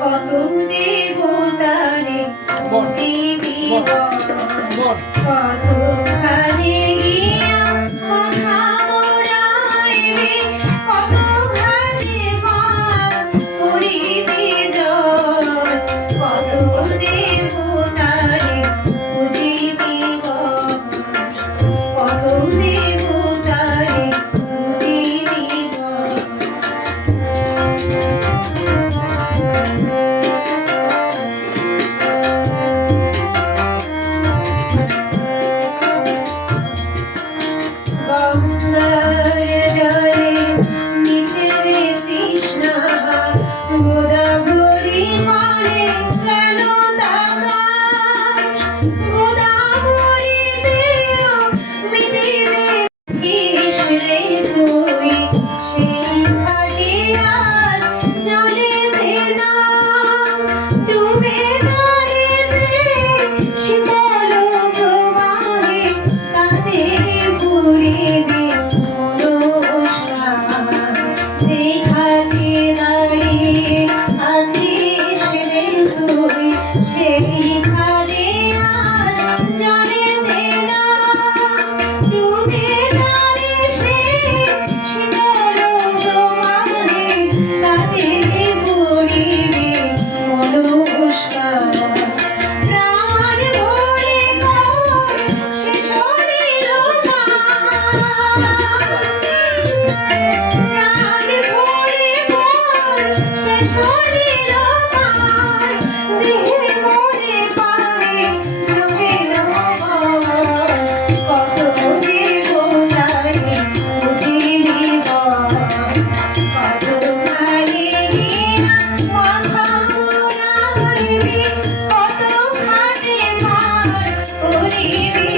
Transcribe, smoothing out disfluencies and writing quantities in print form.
কত দেবতারে বুঝিবি কতখানি গিয়া কথা মোড়াইবি কত ঘাটে মার করিবি জল কত দেবতারে বুঝিবি কত দেবতারে বুঝিবি গঙ্গার জলে মিটে রে তৃষ্ণা গোদাবরী পারে কেন দাদাস গোদাবরীতে মিলিবে রে তুই সেই ঘাটে আজ জলেতে না ডুবে গাড়িতে শীতল প্রবাহে তাতে ঘুরিবে সেই ঘাটে দাঁড়িয়ে আছিস রে তুই সেই ঘাটে আজ জলেতে না ডুবে গাড়ি সে শীতল প্রবাহে তাতে ঘুরিবে প্রাণ ভরে কর সে শরীর প্রাণ ভরে কর সে শরীর দেহে মনে পাবে লোকে কত দেবতারে বুঝিবি কত ভাগে গিয়া কথা মোড়াইবি কত ঘাটে মার করিবি